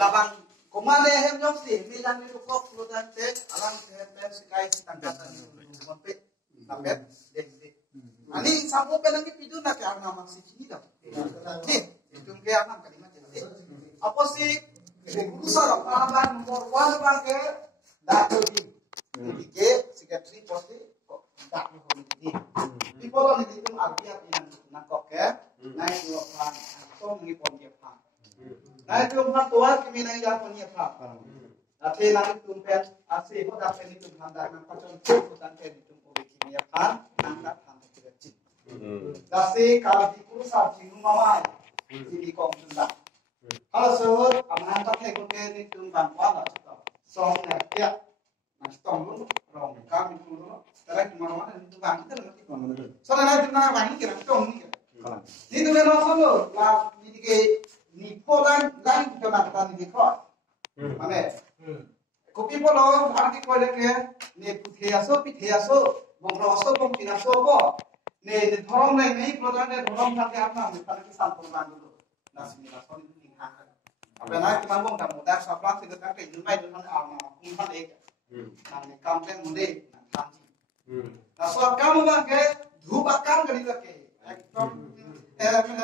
labang kumane hem nyong si milang ni kok lutan te alang hem pen sikai tangkatan monpe napet dek ani samu penang ki pidu na ka nama si chini da ni tum ke anam kalimat je apa sih urusan apa nomor 1 bang ke datu di ke secretary post dak ni komiti people on di tum artiat yang nak kok ke naik dua pan atau ngipon dia pan naik tum pan tua kimi naik ya pon dia pan ate naik tum pen ase ho da pen tum handa nang pacon tu tan pen tum obi kimi ya pan nang dak pan kecil dasi kalau di kursa jingu mamai di kong tunda kalau sebut amanan tak hekun ke ni tum ban wala song ne ya na stong lu rong kami dulu setelah di mana-mana itu bang itu nanti soalnya nanti mana bang kira stong ni itu kan masalah lah ini ke ni polan lain kita nak ni kau mana kopi polo arti kau lagi ni puthiaso bongroso bongkinaso ko ni thorong lain ni polan ni thorong sampai apa ni pada kisah polan dulu nasi ni lah soalnya ni hang apa nak kita bong tak mudah saplang kita kan ke jumpai dengan alma kumpan ek nang kampen munde nang kanji so kamu bang ke dhuba kam kali ke ekdom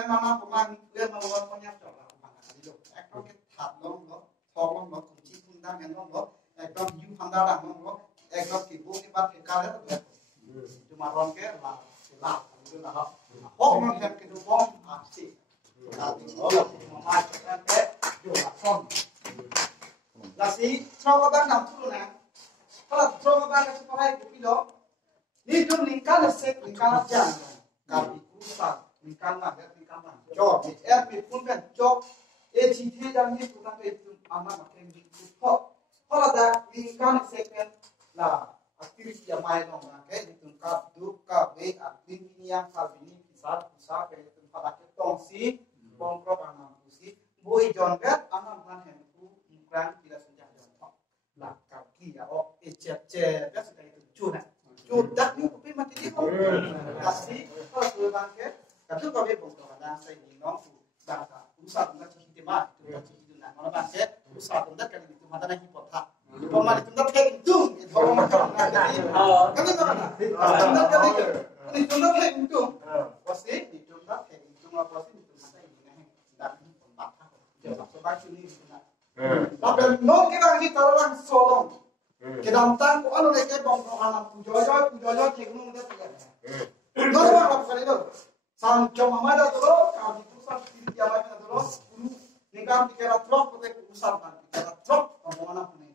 mama pemang dia mau punya coba ekdom ke thap long lo thong lo kunci punda men lo ekdom yu handa dang lo ekdom ki bu ki bat ke kare to cuma ron ke la itu lah hok man hem ke du bom aksi tapi mama ke du la son lasi coba bang nam tu na kalau coba bang ke parai ku pilo ni dum lingkan sek lingkan jang kami kusa lingkan lah jok di app pun kan jok GT jang ni pun kan itu ama makin di kok kalau ada lingkan sek kan lah aktivis yang main dong ke itu kap du kap we aktif ini yang kalbini bisa ke itu pada ketongsi bongkro anam kusi boy jon gat anam kan hem ku mukran tidak senjata jon lah kaki ya oh ecece ya sudah itu cuna dak ni kopi mati di ko kasih kalau tu bangke katu ko be bongkro ada sai ni nong tu bahasa usah tunda citi ma tunda citi na mana bangke usah tunda kan itu mata na hipotha pemali tunda ke itu orang macam jadi kan itu mana tunda kali ini tunda ke itu pasti tunda ke itu apa sih itu mata ini kan dak ni pembatha jadi sebab ini tunda tapi non kita ni taruhan solong kedamtan ko ano leke bongkro anak pujojo ceknu muda tiga dulu apa kali itu sancho mamada dulu kami pusat kiri apa dulu guru ningkam tikara trok kote pusat kan tikara trok omongan apa nih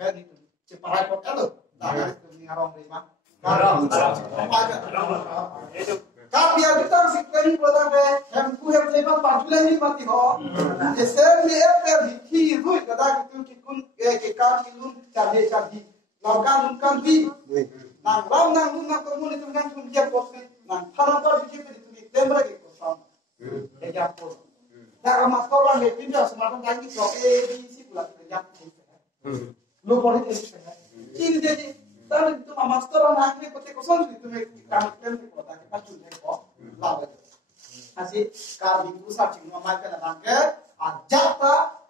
kayak itu ceparai kok itu dah itu ngarong lima ngarong itu kan biar kita harus kering produk hem lepas pantulan ni mati hoesen ni apa di hui kada itu kikun ke kan kilun cari lakukan di nang ram nang komun itu kan tum dia pos nang tharan par di itu tembra ke kosam ya pos nah master orang ni pindah semalam lagi so ABC pula kerja lu boleh ini jadi tapi itu master orang ni kote kosong itu kami kan produk kita cuma kok lalu asih kami pusat cuma makan bangke ajata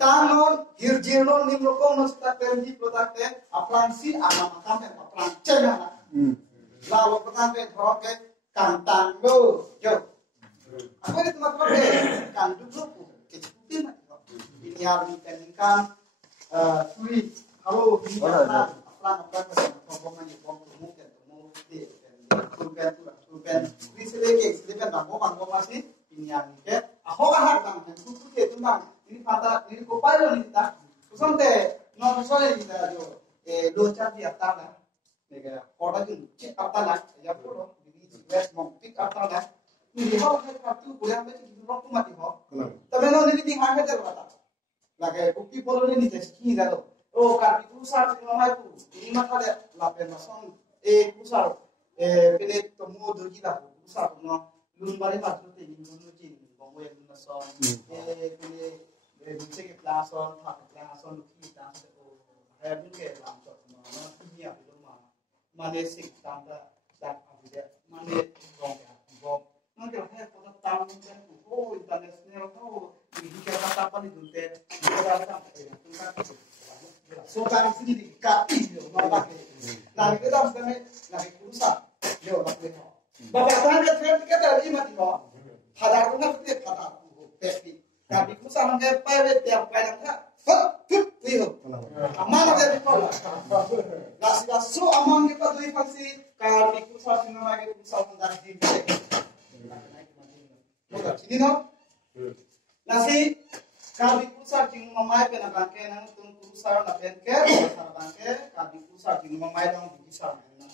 tanon hirjinon nimlokong nostra terji produkte aplansi anak makan aplan cena lalu pertama droke kantang lo yo aku ini tempat apa kan dulu kecuali ini harus diteningkan suri kalau ini aplan ngomongnya ngomong dan ngomong di tuben risile bangko masih ini yang ke aku kan tang kutu ke tumbang ini pada ini kopalo ni ta usante no sole ni da jo lo cha di atala nega koda ju chit atala ya puro di west mong pick atala ni ho ke patu bulan me di ro ku mati ho tabe no ni ting ha ke da bata lage kuki polo ni je ski da lo o ka di usar ni ma ku ini mata de la pension usar pele tomo do ji da usar no lun bari ma tu te ni no ji bongwe ni so pele bisa ke klason, kita habis ke langsung mana dunia itu mana sih tanda dan ada mana orang ya, mana kita pada tamu kan, internasional Dikira kapan itu teh, dikira kapan itu so tarik sini di kaki, malah nah kita harus kami lagi kurusan, yo lagi bapak tanya saya kita dari mana itu, pada rumah kita pada peti, kami kurusan nggak payah tiap payah nggak, itu, aman aja di kolam, nasi so aman kita tuh pasti kami kurusan sini lagi kurusan dari sini, ini no, nasi kami kurusan di mamai pernah bangke nang kurusan na bangke bangke kami kurusan di mamai nang bisa nang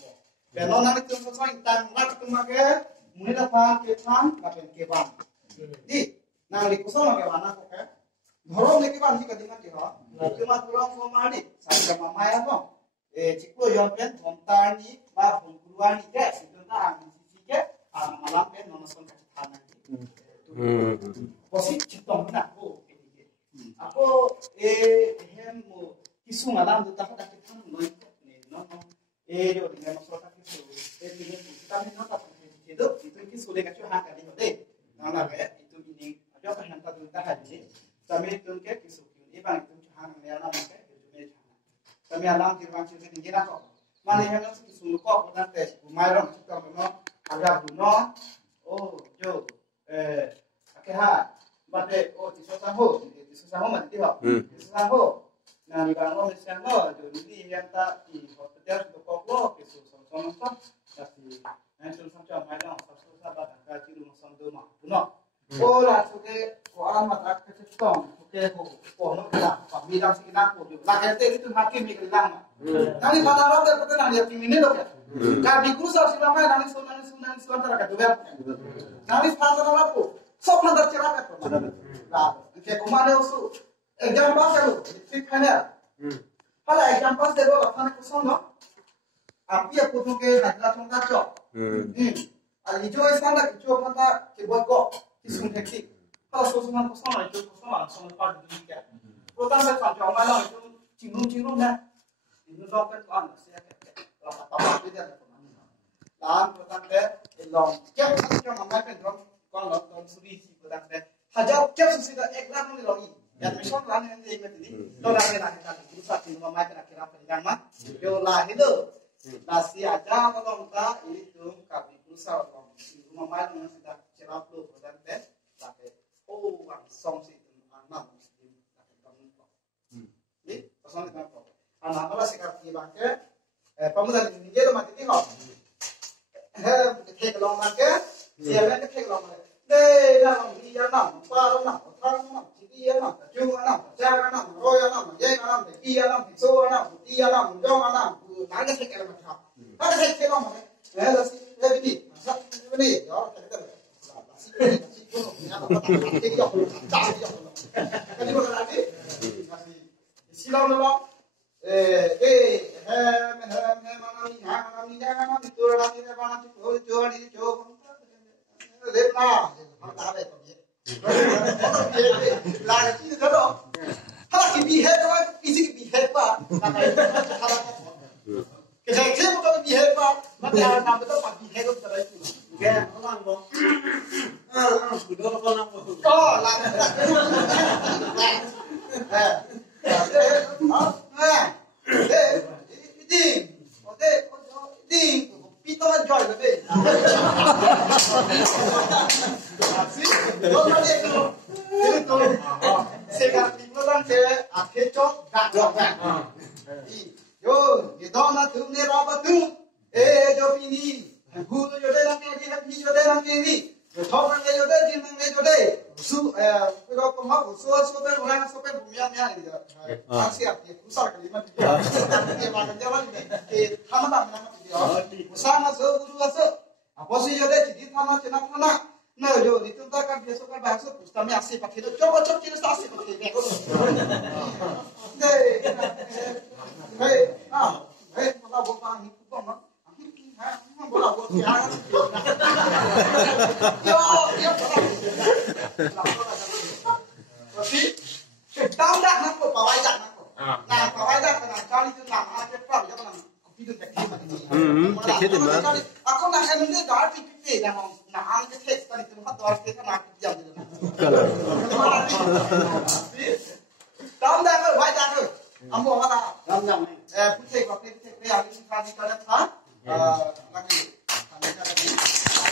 benon nang itu kurusan intang rak tumake muni da pan ke pan na bangke ban di nang di kurusan ke mana ko ke dhoro leki ban di kadinga di ho cuma tulang ko mari sa mamai apa ciklo yon pen thomtani ba phungkuruani ke situnta ang sisi ke malam pen nonoson ka thana posisi citong na ko ako hem mo kisu ngalam do ta ka kita no no yo dengan masalah kisu ini kita ni nota itu kisu le ka chu ha ka di hote na itu ini ada ka hanta do ta ha di kami itu ke kisu ini bang itu chu ha na ya na ma ke itu me kami alam kirwan chu ni na ko mane hem no kisu ko na te mai ro kita no ada buno oh yo akeha bate oh disosaho mati ho disosaho na ni bang mo mesano jo ni yanta I hotel do koklo ke sono tapi nanti sampai malam sabtu sabat ka ciru masando ma puno ora suke ko amat ak ketong suke ko no la pamidang sikina ko la gente itu hakim mi kelang nani padara de pete nani yatim ini lo ka di kursa sila mai nani sunan ka dobe nani padara ko sok mandar cerame ko la ke kumane usu exam pass lo fit khana hala exam pass de lo apane ko sono apia putu ke hadla thonga cho ali jo isanda ke cho panda ke bogo kisung thekti hala so suman ko sono jo ko sono sono pa di ke protan se pa jo ma lo jo cingrum na ini lo kan an se ke la pa pa de de ko lan protan de long ke ko ma ma pe drom kon lo don suri si protan de hajar ke sudah eklan ni lo i ya mission lan yang de ini lo la ke la ka kurusa ti ma ma ke kira penjang ma yo la hido nasi aja kalau kita itu kami berusaha untuk rumah main sudah cerap lo dan teh tapi orang song sih anak muslim tapi kamu kok ini pasal dengan kok anak apa sih kalau dia pakai pemuda ini dia tuh mati tinggal kek long pakai siapa kek long pakai deh nam dia nam paru nam otang nam dia nam juga nam jaga nam roya nam jeng nam dia nam so nam dia nam jong nam naga se kera mata ada se kera mata la si lebih sa ini ya kita la si kono ya apa ke yo ta yo kan di mana lagi nasi silau lo mana ni itu lagi ne bana tu jodi jo lepna ta be to ye la ki do hala ki bi he ba isi ki bi he ba hala Kita cek bukan bihe pak, nanti anak betul pak bihe itu terus itu. Oke, orang mau, sudah orang mau. Oh, lah. Ini, pito lah joy lebih. Itu, sekarang pito kan saya akhir cok dak dok. Yo, kita nak tu ni apa tu? Jo ini, guru jo deh nak ni, happy jo deh nak ni. Thom nak jo deh, jin nak jo deh. Kalau kamu super orang super bumian ni ada. Asyik, usah kalimat dia. Dia makan jalan ni. Thama tak nama dia. Usah nak guru asa. Apa sih jo deh? Jadi thama cina thama. Nah, jo itu tak kan biasa kan bahasa. Kami asyik pakai tu. Coba kita asyik pakai. Hey, malah bukan itu kok, malah buat siaran. Yo. Tapi, tahu dah nak kok, pawai dah nak kok. Nah, pawai dah kena kali itu nama aja pak, jangan nama kopi itu pakai macam ni. Aku nak ini dah tipe, nama angkat teks tadi tu, mat orang kita nak jam itu. Tóm ra rồi, vai ra rồi. Ông buông ra. Rong phút thầy có cái học sinh phan đi cho đẹp phá. Làm gì? Làm gì cho đẹp đi.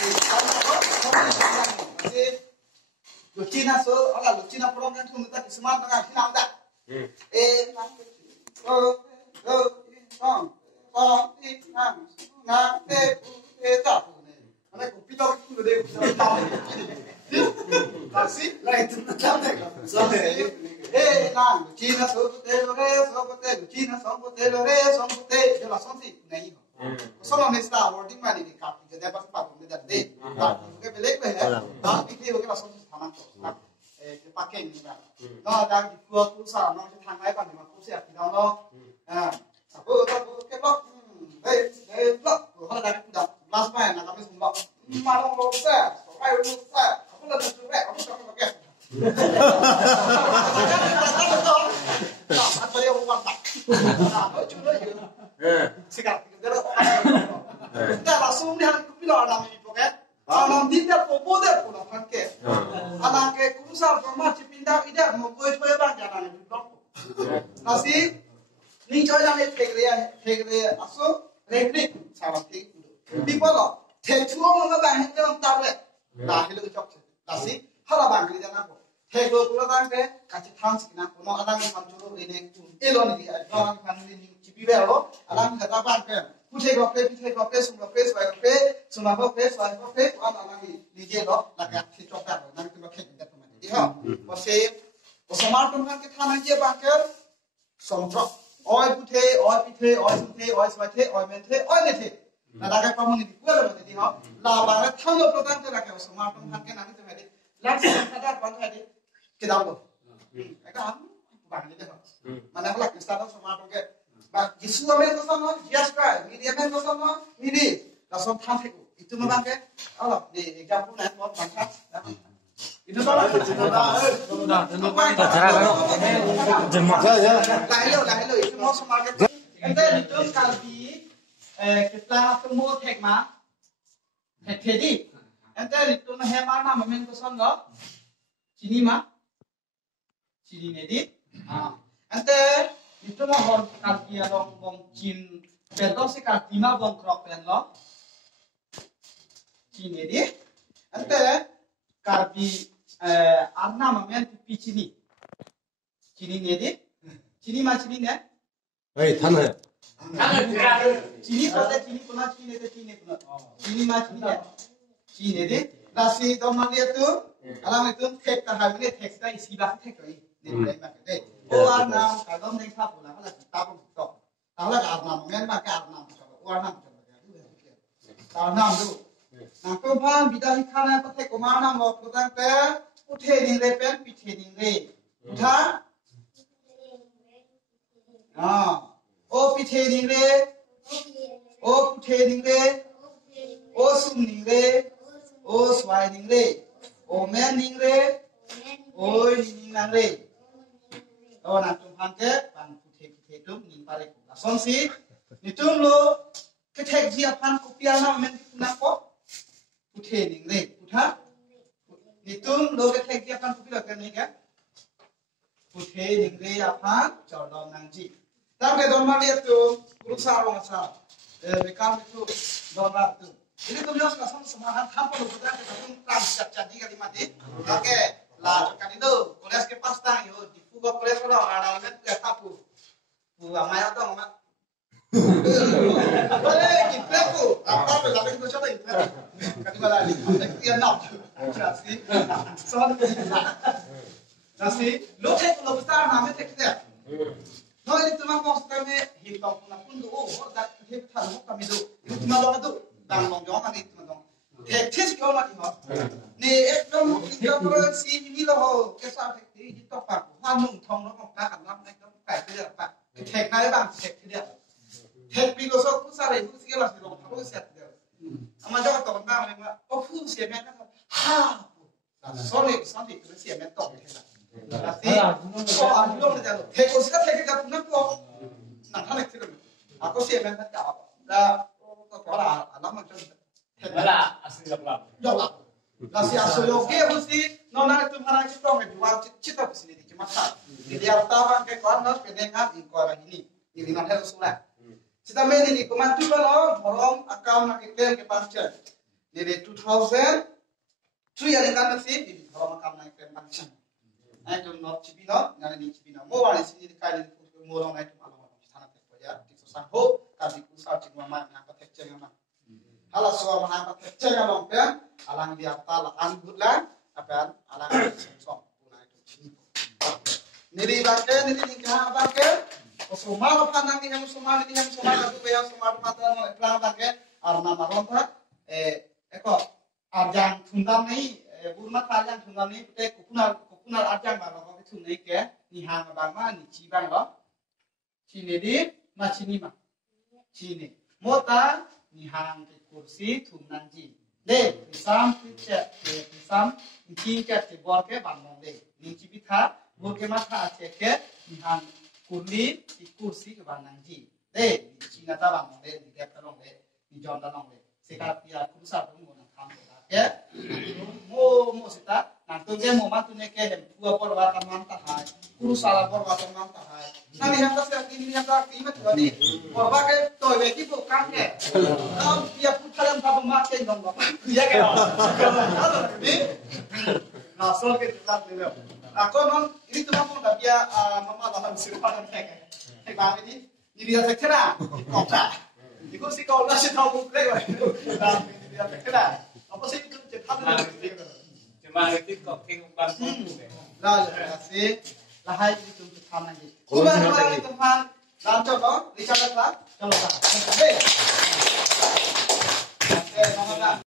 Thì tóm ra đó, không thể làm gì. Lucina so, ala Lucina program tu kita keseman tengah hilang tak? Tak. Mana kopi tak tu deh. Nasi, lain tu macam ni. Lucina so Lucina so jelas sonsi nahi. Soalnya ni star wording mana ni kapi jadi apa sebab ni dah deh. Tak, kita belik dah. Tak, kita okey lah sonsi sama tu. Pakai ni kan. Nah, dah di gua kursa, nah kita tanggai kan, macam kursa kita no. Apa ke blok? Blok. Kalau dah kita last main, nak kami semua. Malam kursa, sampai kursa. Aku dah cuba, aku tak pakai. Tak, apa dia buat tak? Nah, cuba je. Sekarang kita dah. Kita langsung ni hari kopi lah nama ni pakai. Alam dia popo dia pun akan ke. Alam ke kursa format pindah ida mau kau coba bang jangan ni blok. Nasi ni coba jangan fake aso reknik salah fake. People lah, tetua mana bang kita tak boleh. Dah hilang cok. Nasi hala bang kita jangan apa. Tetua pula bang ke kasih tang sikit nak. Kono alam yang macam ni elon dia. Alam yang ni cipi belo. Alam kita bang ke. Putih kopi, semua kopi, orang ni dia lo, nak kita cakap, nak kita makan kita pun ada. Dia, pasal, semua orang kita nak je bakar, semua, oi putih, oi mente, oi nete. Nak agak kamu ni buat apa dia? Lawan, thalu program tu nak semua orang kita nak kita ada. Laksana ada apa ada? Kita apa? Agak bukan ni dia. Mana kalau kita tahu semua orang kita Yesus amen tu sama, Jesus Christ, ini amen tu sama, ini langsung tampil. Itu memang ke, Allah di example ni buat bangsa. Itu sama. Lahir, itu mau semua ke. Ente itu kalbi, kita semua tekma, tedi. Ente itu mahemar nama amen tu sama, cini ni di. Ente itu mah orang kalkia dong bong cin, betul sih kalkima bong krok pen lo, cin ini, ante kalbi arna mamen pipi cini ini, cini mah cini ne? tanah. Cini pada cini puna, cini mah cini ne? Cini ini, nasi dom dia tu, alam itu tek tahap ini tek dah isi bah tek lagi, ni macam Warna kalau ni tak pula, kalau kita pun tak. Kalau warna memang pakai warna warna tu. Nak pun bidang ikan apa teh kemana mau pulang ke? Putih ni lepen, putih ni le. Putar? Oh putih ni le. Oh putih ni le. Oh sum ni le. Oh swai ni le. Oh men ni le. Oh ni nang le. Oh nak tumpang ke, bang putih tu ni balik. Asonsi, ni tu lo ketek dia pan kopiana men nak ko putih ni le, putah. Ni tu lo ketek dia pan kopi kan ni kan? Putih ni le apa? Jodom nangji. Tapi dorma dia tu berusaha orang asal. Bekam itu dorma tu. Jadi tu biasa semua tanpa lo betul kita pun transit jadi kali mati. Oke, lah kan itu. Koles ke pasta yo. Gua kuliah kalau ada net ke tapu, gua maya tu mak. Kita tu, apa berlaku tu siapa itu? Kami malah ni, kita nak. Nasi, lo cek lo besar nama cek dia. No itu mah mau kami hitam pun tu, dah hitam kami tu, itu malah tu, dah long jauh kami itu tu. Tes kau mati mah. Ni ekdom kita bersi ini loh, kesal di topak. Hanung thong nó không ta làm này nó phải cái gì bạn cái thẹn này bạn thẹn cái gì thẹn bị có số cũng sao đấy cũng sẽ là sự đồng thấu sẽ được mà cho tổng ta mình mà có phương sẽ men nó ha sorry nó sẽ men tổng thế là thì có anh luôn là thẹn có sẽ thẹn cái gì nó có nặng hơn cái gì có sẽ men tất cả là có là lắm mà cho thẹn là asli dọc Nasi asoyoge busi nona itu mana kita nggak jual cita busi ini cuma sah. Jadi apa ke kawan pedengan ingkora ini nanti harus ulah. Cita main ini kemantu kalau orang account nak iklan ke pasca. Jadi 2003 yang kan nasi ini orang account nak iklan pasca. Itu not cipino, nani cipino. Mau wali sini dikali mau orang itu malam sana ya. Itu sahho kali kusar cuma mana apa kecil mana. Halah soal mana apa kecil yang kan alang dia tal anggulan apa alang sensong punai itu cini. Niri bangke niri nikah bangke semua apa nanti yang semua itu bayar semua mata no iklan bangke arna maronta eko arjang tundam nih burma arjang tundam nih pute kupunar arjang baru kau itu nih ke nihang bang ma ni cibang lo cini di macini ma cini mota nihang ke kursi tunanji deh pisam inci ke tibor ke bangong deh inci bitha burke mata aceh ke nihang kurli di kursi ke bangangji deh cina ta bangong deh di dek talong deh di jon talong deh sekarang dia kursa tu mau nak kamu ya mau sita nanti dia mau mantunya ke hem dua por watan mantah hai kursa por watan mantah hai nanti yang tas ini yang tak ini tu ni por wakai toy beki bukan ke kalau dia putaran apa makin dong bapak dia ke ini nasol ke tetap dulu aku non ini tuh mau dah dia mama dalam sirpan mereka bang ini dia sekera kota di kursi kau lah sih tahu mereka dia sekera apa sih itu cepat cuma itu kok tinggal bantu lah kasih lah hai itu untuk kamu lagi Kuban teman lanjut dong dicatat lah kalau tak